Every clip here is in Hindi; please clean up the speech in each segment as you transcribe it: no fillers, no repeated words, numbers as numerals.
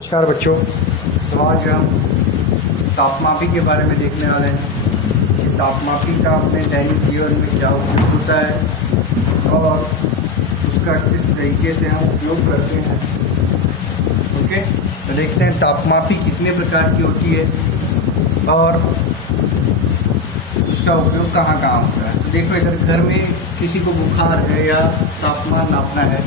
नमस्कार बच्चों। तो आज हम तापमापी के बारे में देखने वाले हैं कि तापमापी का अपने दैनिक जीवन में क्या उपयोग होता है और उसका किस तरीके से हम उपयोग करते हैं। ओके, तो देखते हैं तापमापी कितने प्रकार की होती है और उसका उपयोग कहाँ कहाँ होता है। तो देखो, अगर घर में किसी को बुखार है या तापमान नापना है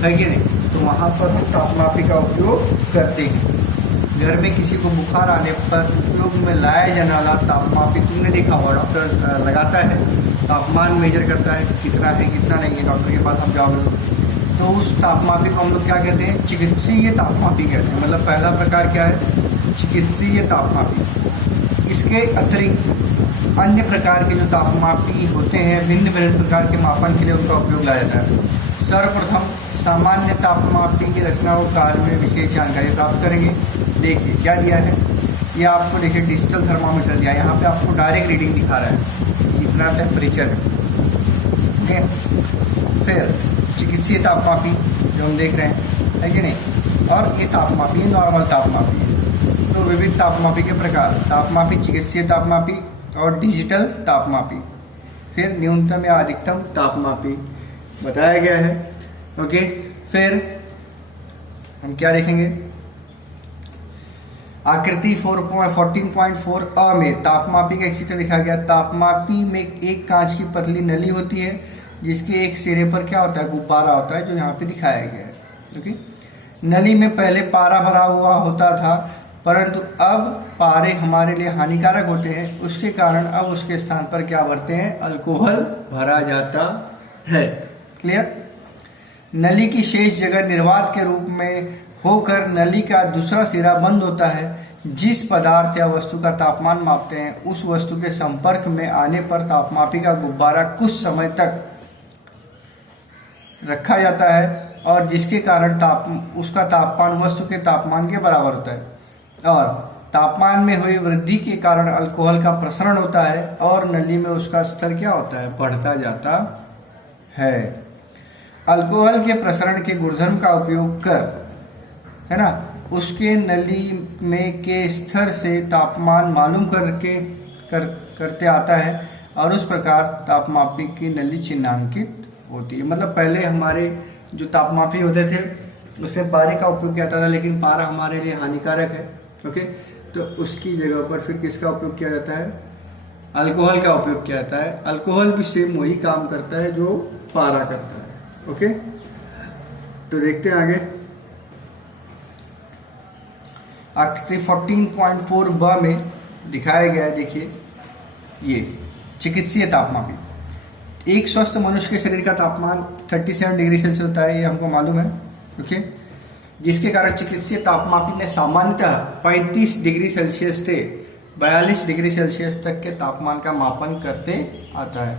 कि नहीं, तो वहाँ पर हम तापमापी का उपयोग करते हैं। घर में किसी को बुखार आने पर उपयोग में लाया जाने वाला तापमापी तुमने देखा होगा, डॉक्टर लगाता है, तापमान मेजर करता है कितना है कितना नहीं है। डॉक्टर के पास हम जाओगे तो उस तापमापी को हम लोग क्या कहते हैं, चिकित्सीय तापमापी कहते हैं। मतलब पहला प्रकार क्या है, चिकित्सीय तापमापी। इसके अतिरिक्त अन्य प्रकार के जो तापमापी होते हैं, भिन्न भिन्न प्रकार के मापन के लिए उनका उपयोग लाया जाता है। सर्वप्रथम सामान्य तापमापी की रचना और कार्य में विशेष जानकारी प्राप्त करेंगे। देखिए क्या दिया है, ये आपको देखिए डिजिटल थर्मामीटर दिया है। यहाँ पे आपको डायरेक्ट रीडिंग दिखा रहा है कितना टेम्परेचर है। ठीक है, फिर चिकित्सीय तापमापी जो हम देख रहे हैं, है कि नहीं, और ये तापमापी नॉर्मल तापमापी है। तो विविध तापमापी के प्रकार, तापमापी चिकित्सीय तापमापी और डिजिटल तापमापी। फिर न्यूनतम या अधिकतम तापमापी बताया गया है। ओके, फिर हम क्या देखेंगे, आकृति 14.4 अ में तापमापी का एक चित्र दिखाया गया। तापमापी में एक कांच की पतली नली होती है जिसके एक सिरे पर क्या होता है, गुब्बारा होता है, जो यहाँ पे दिखाया गया है। ओके, नली में पहले पारा भरा हुआ होता था, परंतु अब पारे हमारे लिए हानिकारक होते हैं। उसके कारण अब उसके स्थान पर क्या भरते हैं, अल्कोहल भरा जाता है। क्लियर। नली की शेष जगह निर्वात के रूप में होकर नली का दूसरा सिरा बंद होता है। जिस पदार्थ या वस्तु का तापमान मापते हैं उस वस्तु के संपर्क में आने पर तापमापी का गुब्बारा कुछ समय तक रखा जाता है और जिसके कारण उसका तापमान वस्तु के तापमान के बराबर होता है और तापमान में हुई वृद्धि के कारण अल्कोहल का प्रसरण होता है और नली में उसका स्तर क्या होता है, बढ़ता जाता है। अल्कोहल के प्रसरण के गुणधर्म का उपयोग कर, है ना, उसके नली में के स्तर से तापमान मालूम करते आता है और उस प्रकार तापमापी की नली चिन्हांकित होती है। मतलब पहले हमारे जो तापमापी होते थे उसमें पारे का उपयोग किया जाता था, लेकिन पारा हमारे लिए हानिकारक है। ओके, तो उसकी जगह पर फिर किसका उपयोग किया जाता है, अल्कोहल का उपयोग किया जाता है। अल्कोहल भी सेम वही काम करता है जो पारा करता है। ओके, तो देखते हैं आगे। आकृति 14.4 ब में दिखाया गया है। देखिए, ये चिकित्सीय तापमापी। एक स्वस्थ मनुष्य के शरीर का तापमान 37 डिग्री सेल्सियस होता है, ये हमको मालूम है। ओके, जिसके कारण चिकित्सीय तापमापी में सामान्यतः 35 डिग्री सेल्सियस से 42 डिग्री सेल्सियस तक के तापमान का मापन करते आता है।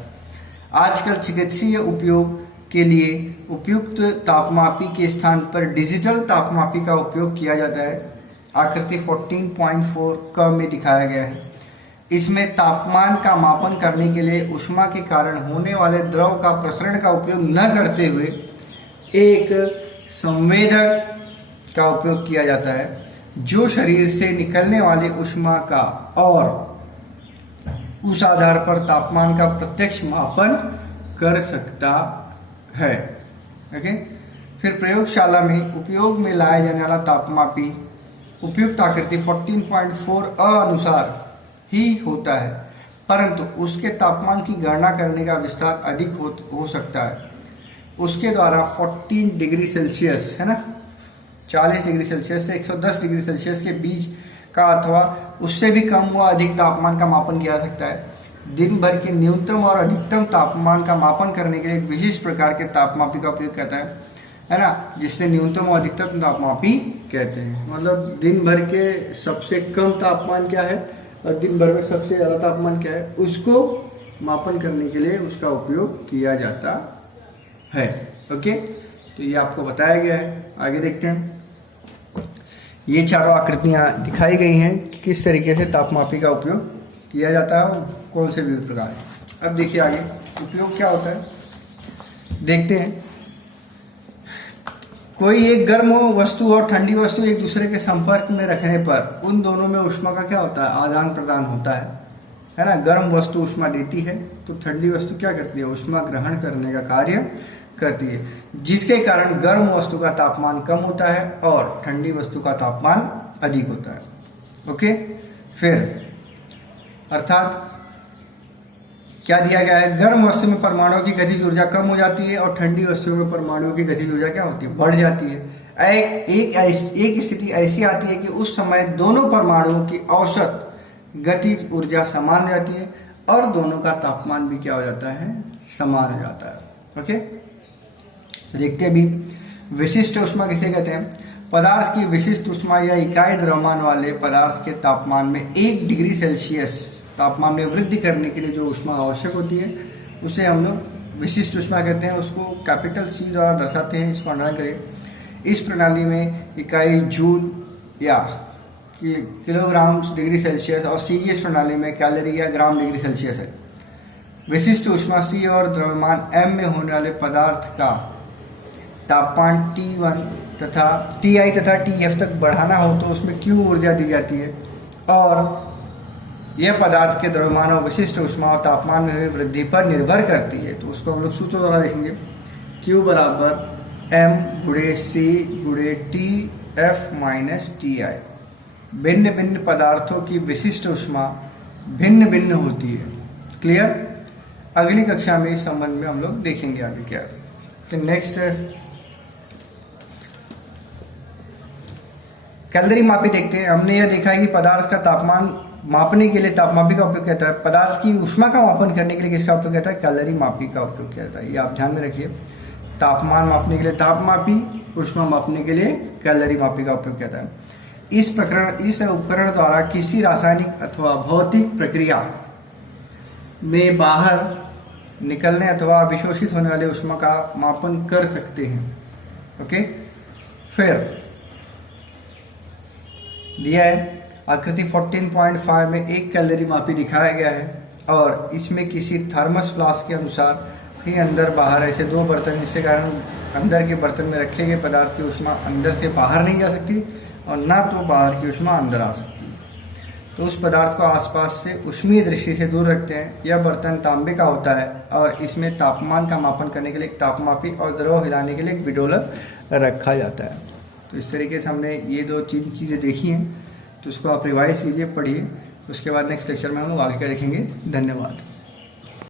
आजकल चिकित्सीय उपयोग के लिए उपयुक्त तापमापी के स्थान पर डिजिटल तापमापी का उपयोग किया जाता है। आकृति 14.4 क में दिखाया गया है। इसमें तापमान का मापन करने के लिए ऊष्मा के कारण होने वाले द्रव का प्रसरण का उपयोग न करते हुए एक संवेदक का उपयोग किया जाता है, जो शरीर से निकलने वाली ऊष्मा का और उस आधार पर तापमान का प्रत्यक्ष मापन कर सकता है। ओके, फिर प्रयोगशाला में उपयोग में लाया जाने वाला तापमापी उपयुक्त आकृति 14.4 अ अनुसार ही होता है, परंतु उसके तापमान की गणना करने का विस्तार अधिक हो सकता है। उसके द्वारा 14 डिग्री सेल्सियस, है ना, 40 डिग्री सेल्सियस से 110 डिग्री सेल्सियस के बीच का अथवा उससे भी कम व अधिक तापमान का मापन किया जा सकता है। दिन भर के न्यूनतम और अधिकतम तापमान का मापन करने के लिए एक विशेष प्रकार के तापमापी का उपयोग करता है ना, जिससे न्यूनतम और अधिकतम तापमापी कहते हैं। मतलब दिन भर के सबसे कम तापमान क्या है और दिन भर में सबसे ज़्यादा तापमान क्या है, उसको मापन करने के लिए उसका उपयोग किया जाता है। ओके, तो ये आपको बताया गया है। आगे देखते हैं। ये चारों आकृतियाँ दिखाई गई हैं कि किस तरीके से तापमापी का उपयोग किया जाता है और कौन से विभिन्न प्रकार है। अब देखिए आगे उपयोग क्या होता है, देखते हैं। कोई एक गर्म वस्तु और ठंडी वस्तु एक दूसरे के संपर्क में रखने पर उन दोनों में ऊष्मा का क्या होता है, आदान प्रदान होता है ना। गर्म वस्तु ऊष्मा देती है तो ठंडी वस्तु क्या करती है, ऊष्मा ग्रहण करने का कार्य करती है, जिसके कारण गर्म वस्तु का तापमान कम होता है और ठंडी वस्तु का तापमान अधिक होता है। ओके, फिर अर्थात क्या दिया गया है, गर्म वस्तु में परमाणुओं की गतिज ऊर्जा कम हो जाती है और ठंडी वस्तुओं में परमाणुओं की गतिज ऊर्जा क्या होती है, बढ़ जाती है। एक स्थिति ऐसी आती है कि उस समय दोनों परमाणुओं की औसत गतिज ऊर्जा समान हो जाती है और दोनों का तापमान भी क्या हो जाता है, समान हो जाता है। ओके, देखते हैं भी विशिष्ट ऊष्मा किसे कहते हैं। पदार्थ की विशिष्ट ऊष्मा या इकाई द्रव्यमान वाले पदार्थ के तापमान में 1 डिग्री सेल्सियस तापमान में वृद्धि करने के लिए जो ऊष्मा आवश्यक होती है उसे हम लोग विशिष्ट ऊष्मा कहते हैं। उसको कैपिटल C द्वारा दर्शाते हैं, इसको अंडरलाइन करें। इस प्रणाली में इकाई जूल या किलोग्राम डिग्री सेल्सियस और सीजीएस प्रणाली में कैलोरी या ग्राम डिग्री सेल्सियस है। विशिष्ट ऊष्मा C और द्रव्यमान M में होने वाले पदार्थ का तापमान T1 तथा Ti तथा Tf तक बढ़ाना हो तो उसमें Q ऊर्जा दी जाती है और यह पदार्थ के द्रव्यमान और विशिष्ट ऊष्मा और तापमान में हुई वृद्धि पर निर्भर करती है। तो उसको हम लोग सूत्र द्वारा देखेंगे, Q बराबर M गुणे C गुणे Tf माइनस Ti। भिन्न भिन्न पदार्थों की विशिष्ट ऊष्मा भिन्न भिन्न होती है। क्लियर, अगली कक्षा में इस संबंध में हम लोग देखेंगे आगे क्या। फिर नेक्स्ट कैलोरी मापी देखते हैं। हमने यह देखा है कि पदार्थ का तापमान मापने के लिए तापमापी का उपयोग किया है। पदार्थ की ऊष्मा का मापन करने के लिए किसका उपयोग किया है, कैलोरी मापी का उपयोग किया जाता है। ये आप ध्यान में रखिए, तापमान मापने के लिए तापमापी, ऊष्मा मापने के लिए कैलोरी मापी का उपयोग किया जाता है। इस उपकरण द्वारा किसी रासायनिक अथवा भौतिक प्रक्रिया में बाहर निकलने अथवा अभिशोषित होने वाले ऊष्मा का मापन कर सकते हैं। ओके, फिर दिया है आकृति 14.5 में एक कैलोरी मापी दिखाया गया है और इसमें किसी थर्मस फ्लास्क के अनुसार ही अंदर बाहर ऐसे 2 बर्तन, इसके कारण अंदर के बर्तन में रखे गए पदार्थ की ऊष्मा अंदर से बाहर नहीं जा सकती और ना तो बाहर की ऊष्मा अंदर आ सकती। तो उस पदार्थ को आसपास से ऊष्मीय दृष्टि से दूर रखते हैं। यह बर्तन तांबे का होता है और इसमें तापमान का मापन करने के लिए एक तापमापी और द्रव हिलाने के लिए एक विडोलक रखा जाता है। तो इस तरीके से हमने ये 2-3 चीज़ें देखी हैं, तो उसको आप रिवाइज कीजिए, पढ़िए। उसके बाद नेक्स्ट लेक्चर में हम लोग आगे का देखेंगे। धन्यवाद।